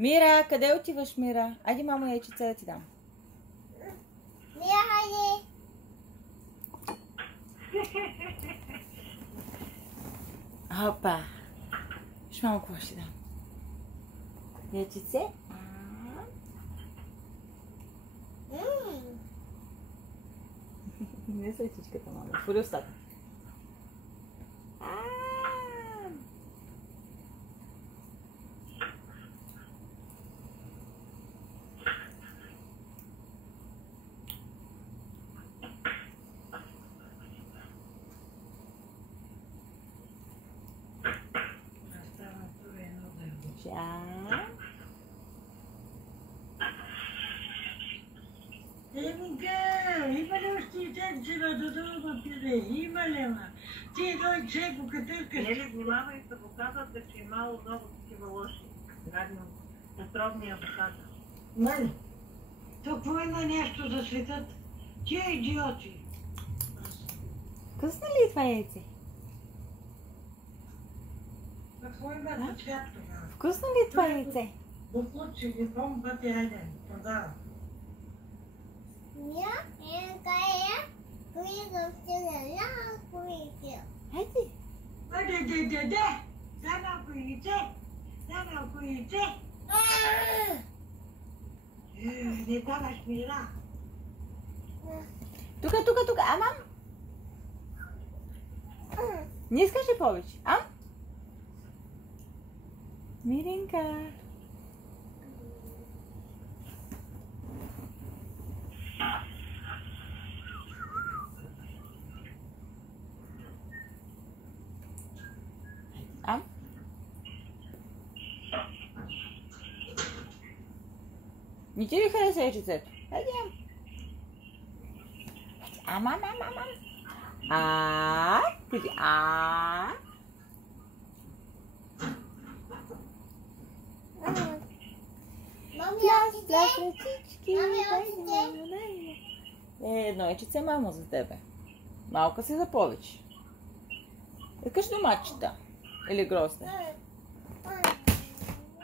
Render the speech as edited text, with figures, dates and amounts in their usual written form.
Мира, къде отиваш, Мира? Айде, мамо, яйчица да ти дам. Мира, хайде. Опа. Виж, мамо, какво ще дам. Яйчице. Не са яйчичката, мамо. Отвори устата. Има ли още тенчина до друга пире? Има ли, ма? Ти дой чеко, като искаш. Не ли голяма и са го казват, че имало много такива лоши, гадно, отровни авокада. Мали, какво има нещо за светът? Тия идиоти. Вкусно ли е това яйце? Какво има за цвят тогава? Вкусно ли е това яйце? Буклуци, не помня пъти, айде, продава. Мира, кая, кои да стига, кои. Хайде. Айде. За малко яйце. Не даваш Мира. Тук. Амам. Не искаш ли повече? Миринка. Не ти ли хареса яйчицето? Хайде. Ам. Кажи Пляс, ръчички. Едно яйчице, мамо, за тебе. Малка си за повече. Искаш домачета? Или грозде?